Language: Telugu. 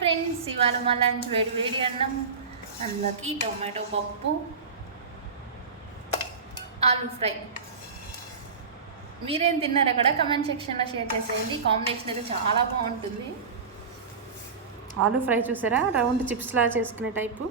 ఫ్రెండ్స్, ఇవాళ మా లంచ్ వేడి వేడి అన్నం, అందులోకి టొమాటో పప్పు, ఆలూ ఫ్రై. మీరేం తిన్నారు అక్కడ కమెంట్ సెక్షన్లో షేర్ చేసేయండి. కాంబినేషన్ అయితే చాలా బాగుంటుంది. ఆలూ ఫ్రై చూసారా, రౌండ్ చిప్స్ లా చేసుకునే టైపు.